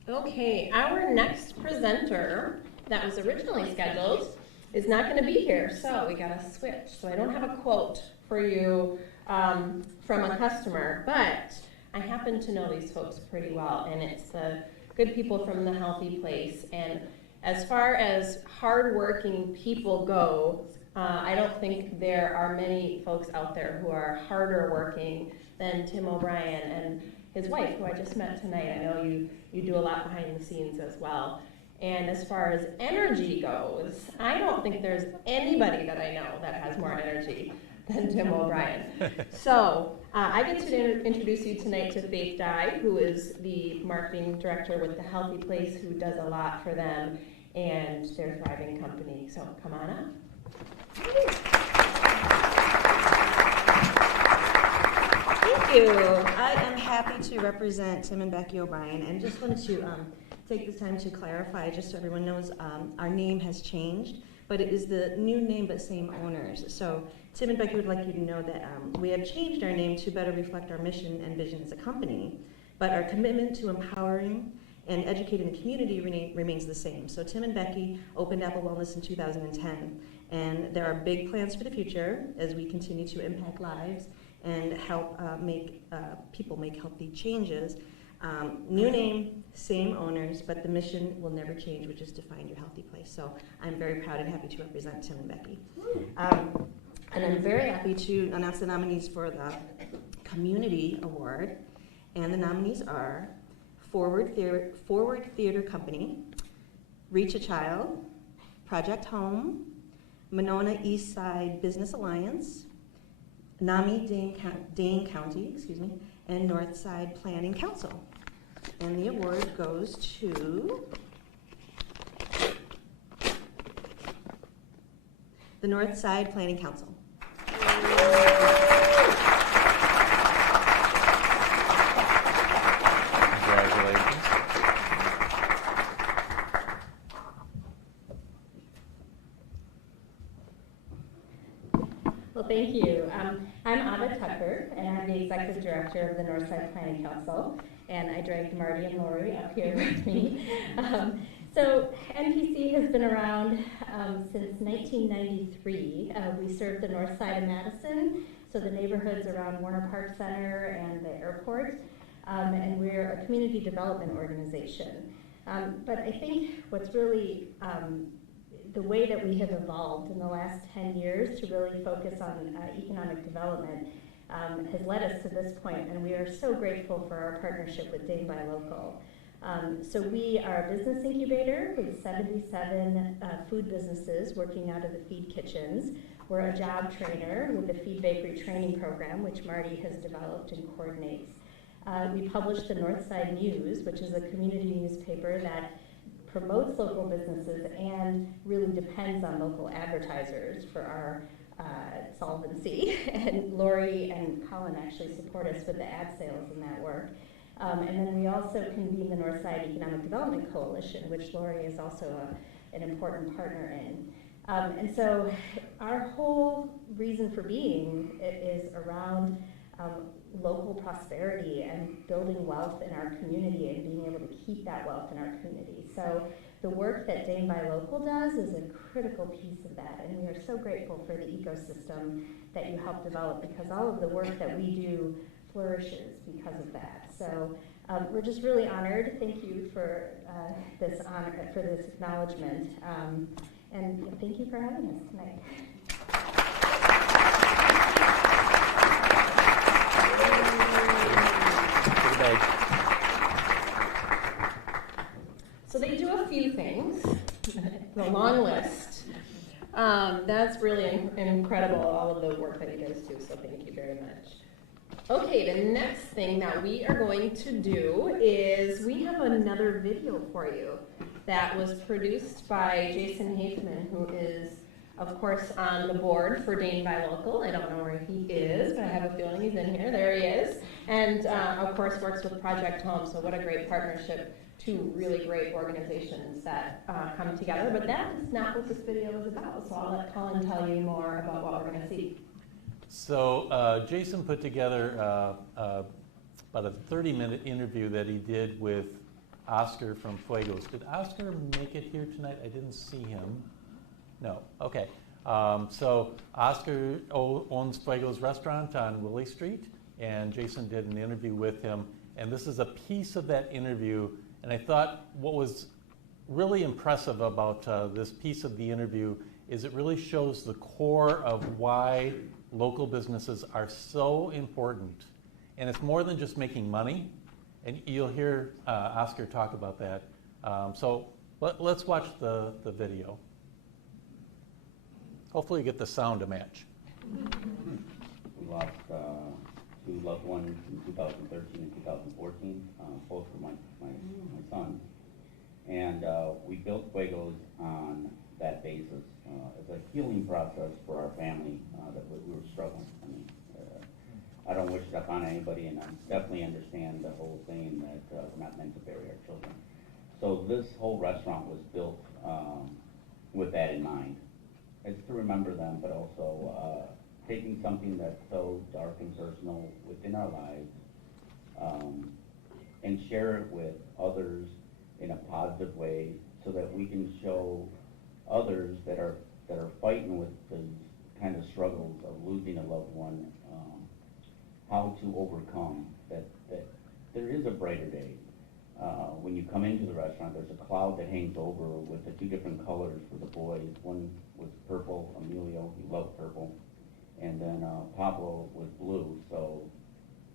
Okay, our next presenter that was originally scheduled is not going to be here, so we got to switch. So I don't have a quote for you from a customer, but I happen to know these folks pretty well, and it's the good people from the Healthy Place. And as far as hardworking people go, I don't think there are many folks out there who are harder working than Tim O'Brien and his wife, who I just met tonight. I know you do a lot behind the scenes as well. And as far as energy goes, I don't think there's anybody that I know that has more energy than Tim O'Brien. So I get to introduce you tonight to Faith Dye, who is the marketing director with the Healthy Place, who does a lot for them and their thriving company. So come on up. Thank you. I am happy to represent Tim and Becky O'Brien, and just wanted to take this time to clarify, just so everyone knows, our name has changed, but it is the new name but same owners. So Tim and Becky would like you to know that we have changed our name to better reflect our mission and vision as a company, but our commitment to empowering and educating the community remains the same. So Tim and Becky opened Apple Wellness in 2010, and there are big plans for the future as we continue to impact lives and help make people make healthy changes. New name, same owners, but the mission will never change, which is to find your healthy place. So I'm very proud and happy to represent Tim and Becky. And I'm very happy to announce the nominees for the Community Award. And the nominees are Forward Theater Company, Reach a Child, Project Home, Monona East Side Business Alliance, NAMI Dane County, and Northside Planning Council. And the award goes to the Northside Planning Council. Congratulations. Well, thank you. I'm Ava Tucker, and I'm the Executive Director of the Northside Planning Council, and I dragged Marty and Lori up here with me. So NPC has been around since 1993. We serve the north side of Madison, so the neighborhoods around Warner Park Center and the airport, and we're a community development organization. But I think what's really the way that we have evolved in the last 10 years to really focus on economic development has led us to this point, and we are so grateful for our partnership with Dane Buy Local. So we are a business incubator with 77 food businesses working out of the feed kitchens. We're a job trainer with the Feed Bakery Training Program, which Marty has developed and coordinates. We publish the Northside News, which is a community newspaper that promotes local businesses and really depends on local advertisers for our solvency. And Lori and Colin actually support us with the ad sales in that work. And then we also convene the Northside Economic Development Coalition, which Lori is also an important partner in. And so our whole reason for being is around local prosperity and building wealth in our community and being able to keep that wealth in our community. So the work that Dane Buy Local does is a critical piece of that, and we are so grateful for the ecosystem that you help develop, because all of the work that we do flourishes because of that. So we're just really honored. Thank you for this honor, for this acknowledgement, and thank you for having us tonight. So they do a few things, the long list. That's really incredible, all of the work that you guys do, so thank you very much. Okay, the next thing that we are going to do is we have another video for you that was produced by Jason Hafman, who is, of course, on the board for Dane Buy Local. I don't know where he is, but I have a feeling he's in here. There he is. And, of course, works with Project Home, so what a great partnership. Two really great organizations that come together. But that is not what this video is about, so I'll let Colin tell you more about what we're going to see. So Jason put together about a 30-minute interview that he did with Oscar from Fuegos. Did Oscar make it here tonight? I didn't see him. No. Okay. So Oscar owns Fuegos Restaurant on Willie Street, and Jason did an interview with him. And this is a piece of that interview. And I thought what was really impressive about this piece of the interview is it really shows the core of why local businesses are so important. And it's more than just making money. And you'll hear Oscar talk about that. So let's watch the video. Hopefully you get the sound to match. We lost two loved ones in 2013 and 2014, both for my son. And we built Fuegos on that basis as a healing process for our family that we were struggling. I mean, I don't wish that on anybody, and I definitely understand the whole saying that we're not meant to bury our children. So this whole restaurant was built with that in mind. It's to remember them, but also taking something that's so dark and personal within our lives and share it with others in a positive way, so that we can show others that are fighting with these kind of struggles of losing a loved one how to overcome that there is a brighter day. When you come into the restaurant, there's a cloud that hangs over with the two different colors for the boys. One was purple, Emilio, he loved purple, and then Pablo was blue. So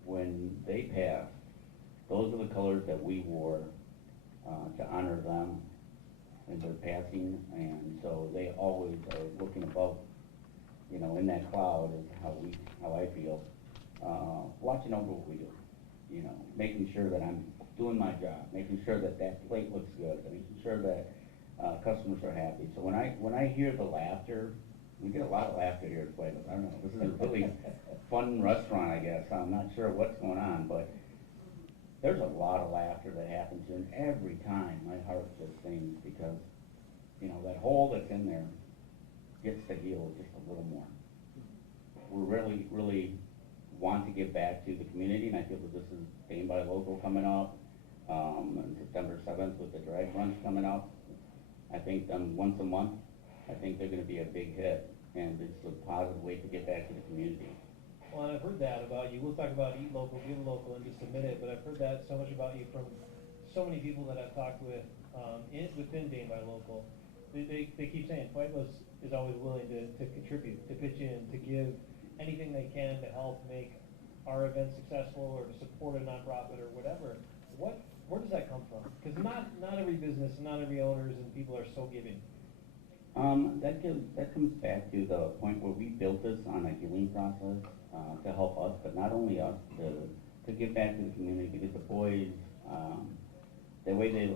when they passed, those are the colors that we wore to honor them in their passing, and so they always are looking above, in that cloud is how I feel, watching over what we do, making sure that I'm doing my job, making sure that that plate looks good, making sure that customers are happy. So when I hear the laughter, we get a lot of laughter here at Fuegos. I don't know, this is a really fun restaurant, I guess. I'm not sure what's going on, but there's a lot of laughter that happens, and every time my heart just sings, because that hole that's in there gets to heal just a little more. We really, really want to give back to the community, and I feel that this is Dane Buy Local coming up on September 7th with the drag runs coming up. I think once a month, I think they're going to be a big hit, and it's a positive way to get back to the community. Well, and I've heard that about you. We'll talk about eat local, give local in just a minute, but I've heard that so much about you from so many people that I've talked with within Dane Buy Local. They keep saying Fuegos is always willing to contribute, to pitch in, to give anything they can to help make our event successful or to support a nonprofit or whatever. Where does that come from? Because not every business, not every owners and people are so giving. That comes back to the point where we built this on a healing process to help us, but not only us, to to give back to the community because the boys, the way they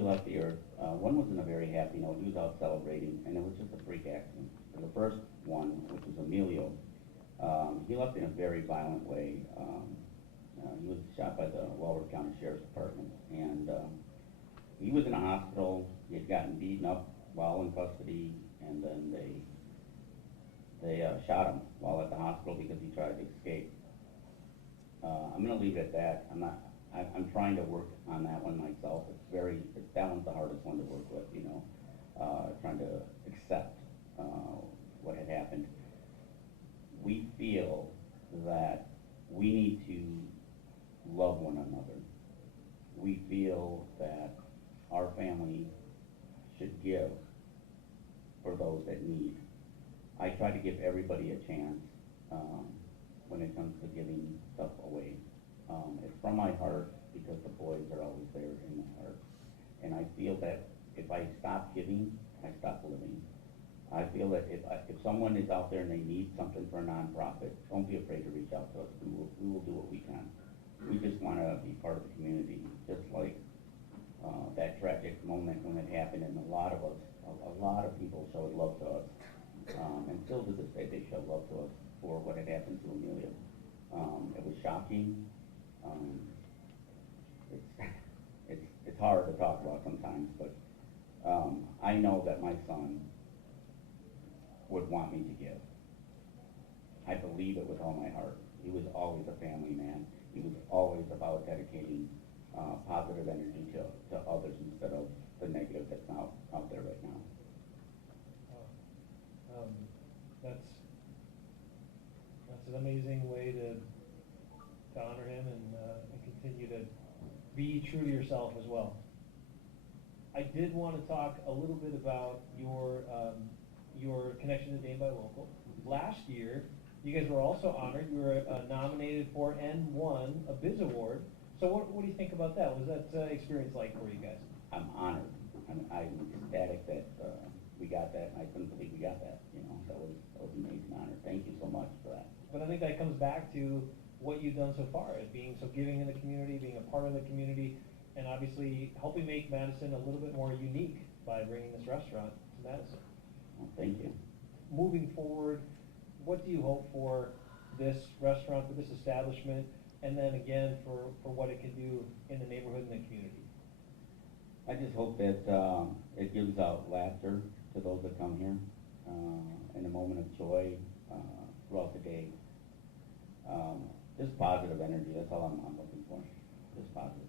left the earth, one was in a very happy note. He was out celebrating, and it was just a freak accident. For the first one, which was Emilio, he left in a very violent way. He was shot by the Walworth County Sheriff's Department, and he was in a hospital. He had gotten beaten up while in custody, and then they shot him while at the hospital because he tried to escape. I'm going to leave it at that. I'm trying to work on that one myself. That one's the hardest one to work with, you know, trying to accept what had happened. We feel that we need to love one another. We feel that our family should give for those that need. I try to give everybody a chance when it comes to giving stuff away. It's from my heart because the boys are always there in my heart. And I feel that if I stop giving, I stop living. I feel that if someone is out there and they need something for a nonprofit, don't be afraid to reach out to us. We will do what we can. We just want to be part of the community, just like that tragic moment when it happened, and a lot of people showed love to us, and still to this day they show love to us for what had happened to Amelia. It was shocking. It's hard to talk about sometimes, but I know that my son would want me to give. I believe it with all my heart. He was always a family man. He was always about dedicating positive energy to others instead of the negative that's out there right now. That's an amazing way to honor him and continue to be true to yourself as well. I did want to talk a little bit about your connection to Dane Buy Local. Last year, you guys were also honored. You were nominated for and won a Biz Award. So what do you think about that? What was that experience like for you guys? I'm honored. I'm ecstatic that we got that. I couldn't believe we got that. You know, that was an amazing honor. Thank you so much for that. But I think that comes back to what you've done so far, as being so giving in the community, being a part of the community, and obviously helping make Madison a little bit more unique by bringing this restaurant to Madison. Well, thank you. Moving forward, what do you hope for this restaurant, for this establishment, and then again for what it can do in the neighborhood and the community? I just hope that it gives out laughter to those that come here, and a moment of joy throughout the day. Just positive energy, that's all I'm looking for, just positive.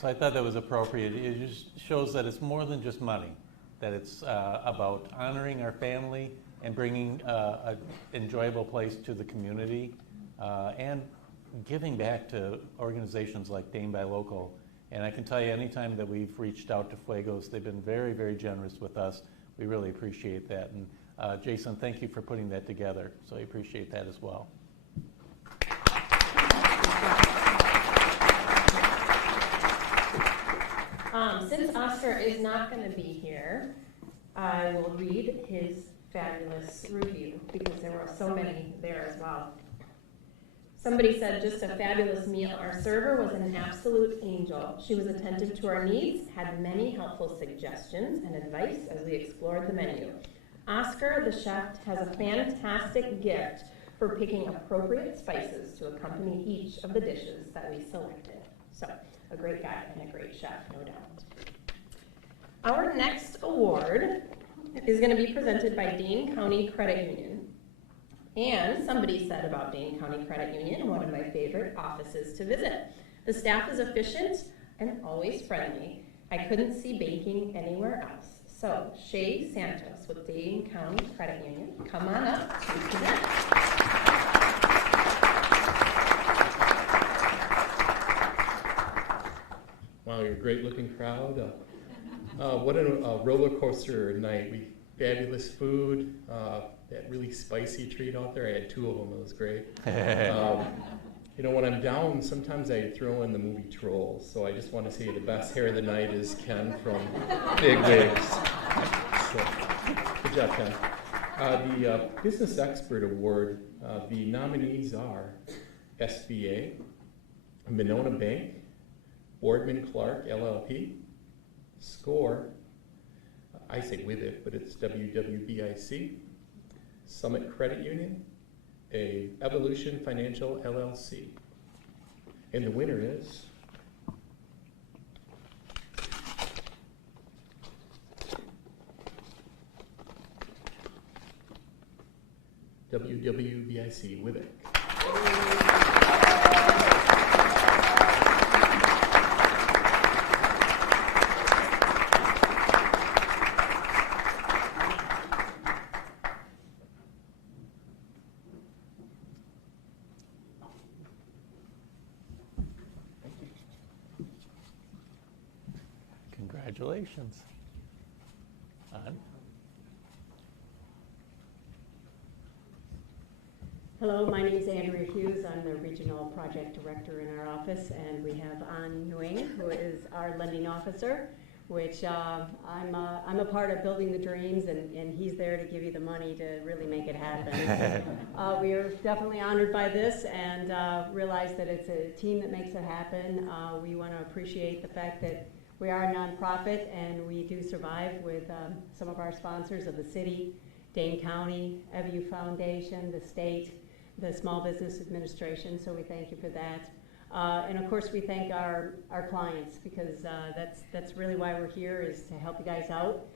So I thought that was appropriate. It just shows that it's more than just money, that it's about honoring our family and bringing an enjoyable place to the community, and giving back to organizations like Dane Buy Local. And I can tell you, anytime that we've reached out to Fuegos, they've been very, very generous with us. We really appreciate that. And Jason, thank you for putting that together. So I appreciate that as well. Since Oscar is not going to be here, I will read his fabulous review because there were so many there as well. Somebody said, just a fabulous meal. Our server was an absolute angel. She was attentive to our needs, had many helpful suggestions and advice as we explored the menu. Oscar, the chef, has a fantastic gift for picking appropriate spices to accompany each of the dishes that we selected. So, a great guy and a great chef, no doubt. Our next award is going to be presented by Dane County Credit Union. And somebody said about Dane County Credit Union, one of my favorite offices to visit. The staff is efficient and always friendly. I couldn't see banking anywhere else. So, Shay Santos with Dane County Credit Union, come on up to present. Wow, you're a great looking crowd. What a roller coaster night. Fabulous food, that really spicy treat out there. I had 2 of them, it was great. You know, when I'm down, sometimes I throw in the movie Trolls. So I just want to say the best hair of the night is Ken from Big Wigs. So, good job, Ken. The Business Expert Award, the nominees are SBA, Monona Bank, Boardman Clark LLP, SCORE, I say with it, but it's WWBIC, Summit Credit Union, a Evolution Financial LLC. And the winner is WWBIC with it. Congratulations. On. Hello, my name is Andrea Hughes. I'm the Regional Project Director in our office, and we have An Nguyen, who is our lending officer, which I'm a part of building the dreams, and he's there to give you the money to really make it happen. We are definitely honored by this and realize that it's a team that makes it happen. We want to appreciate the fact that we are a nonprofit, and we do survive with some of our sponsors of the city, Dane County, EVU Foundation, the state, the Small Business Administration, so we thank you for that. And of course we thank our clients, because that's really why we're here, is to help you guys out.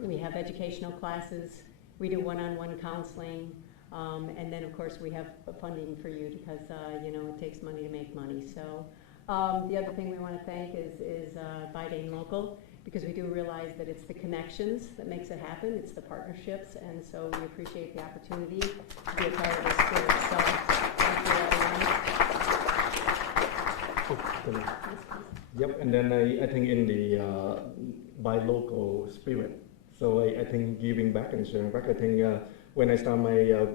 We have educational classes, we do one-on-one counseling, and then of course we have funding for you, because you know, it takes money to make money. So the other thing we want to thank is Buy Local, because we do realize that it's the connections that makes it happen, it's the partnerships, and so we appreciate the opportunity to be a part of this group. So thank you, everyone. Yep, and then I think in the Buy Local spirit, so I think giving back and sharing back, I think when I start my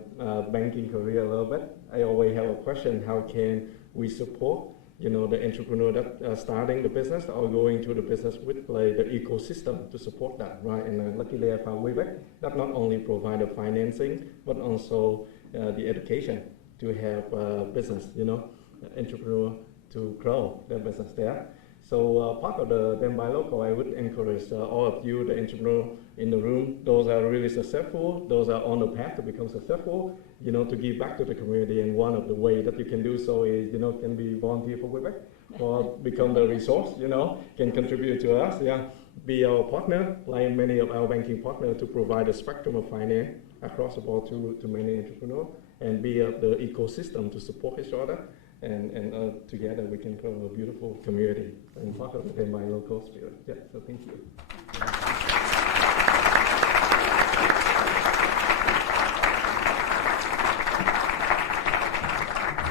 banking career a little bit, I always have a question: how can we support, you know, the entrepreneur that starting the business or going to the business with, like, the ecosystem to support that, right? And luckily I found Webex that not only provide the financing, but also the education to have business, you know, entrepreneur to grow their business there. So part of the Dane Buy Local, I would encourage all of you, the entrepreneur in the room, those are really successful, those are on the path to become successful, you know, to give back to the community. And one of the ways that you can do so is, you know, can be volunteer for Webex or become the resource, you know, can contribute to us, yeah, be our partner, like many of our banking partners, to provide a spectrum of finance across the board to many entrepreneurs, and be the ecosystem to support each other. And together we can grow a beautiful community and part of the Dane Buy Local spirit. Yeah, so thank you.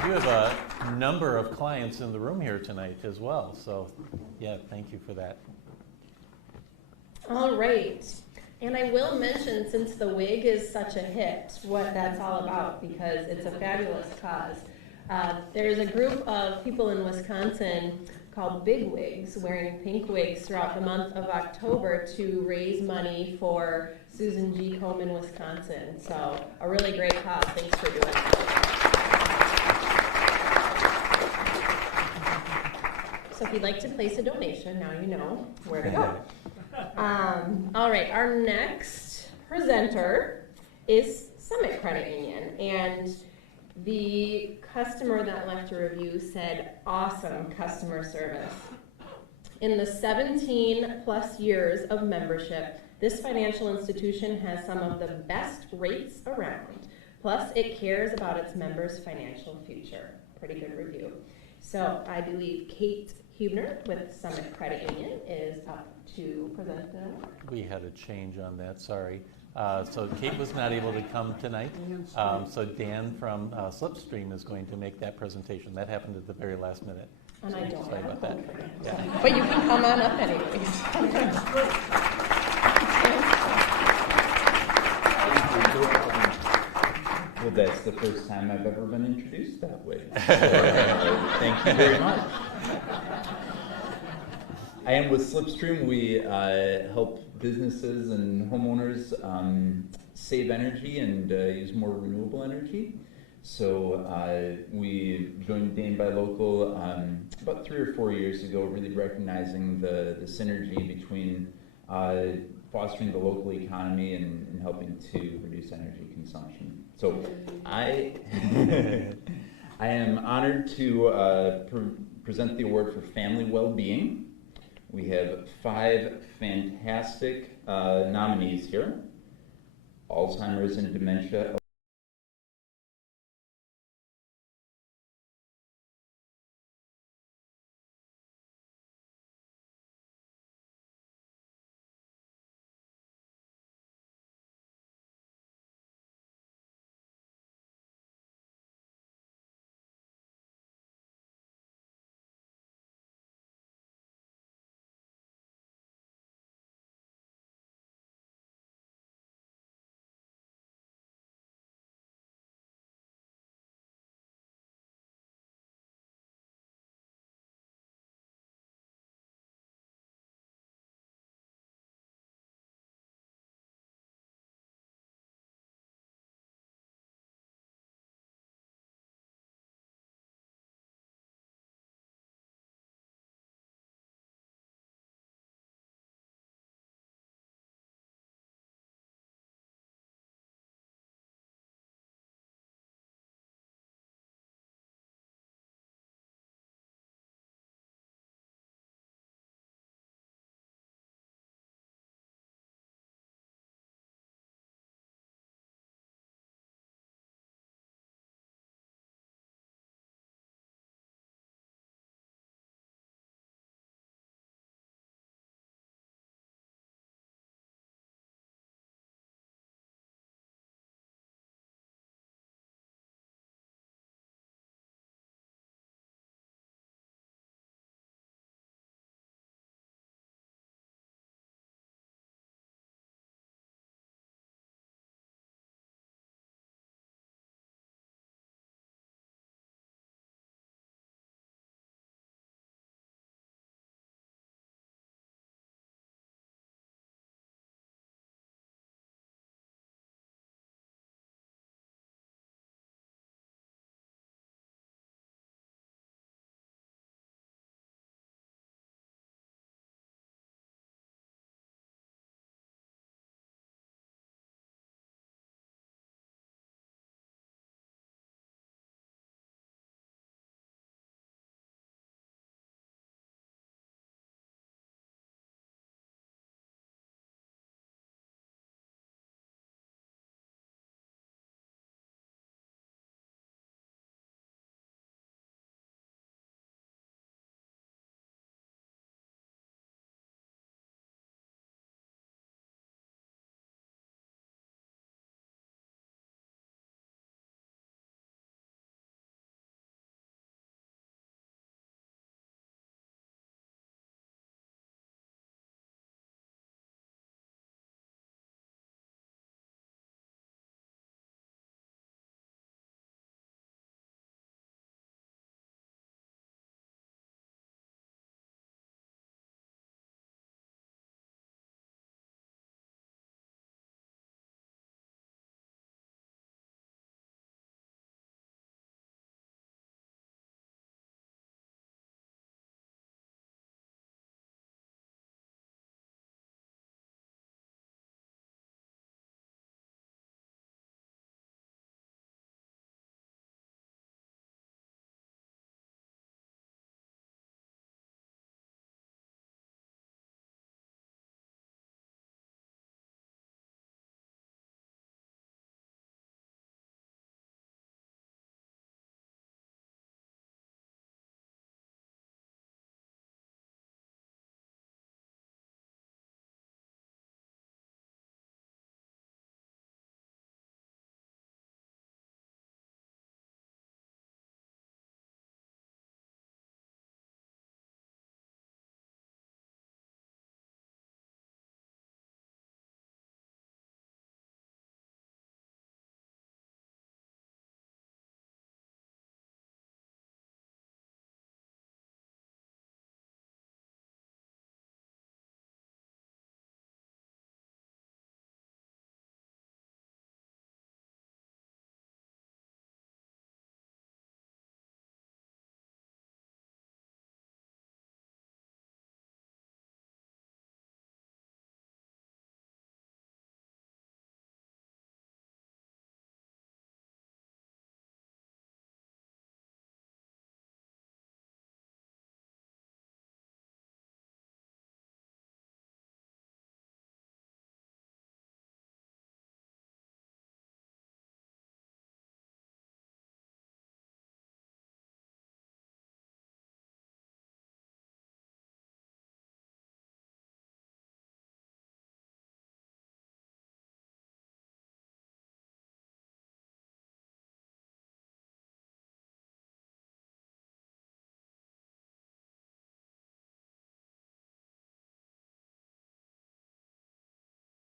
You have a number of clients in the room here tonight as well, so yeah, thank you for that. All right. And I will mention, since the wig is such a hit, what that's all about, because it's a fabulous cause. There's a group of people in Wisconsin called Big Wigs wearing pink wigs throughout the month of October to raise money for Susan G. Komen in Wisconsin. So a really great cause. Thanks for doing that. So if you'd like to place a donation, now you know where to go. All right, our next presenter is Summit Credit Union, and the customer that left a review said, awesome customer service. In the 17 plus years of membership, this financial institution has some of the best rates around. Plus, it cares about its members' financial future. Pretty good review. So I believe Kate Hubner with Summit Credit Union is up to present an award. We had a change on that, sorry. So Kate was not able to come tonight. So Dan from Slipstream is going to make that presentation. That happened at the very last minute. And so I don't sorry have about that. Yeah. But you can come on up anyways. Well, that's the first time I've ever been introduced that way. So, thank you very much. I am with Slipstream. We help businesses and homeowners save energy and use more renewable energy. So we joined Dane Buy Local about 3 or 4 years ago, really recognizing the synergy between fostering the local economy and helping to reduce energy consumption. So I am honored to present the award for family well-being. We have 5 fantastic nominees here: Alzheimer's and Dementia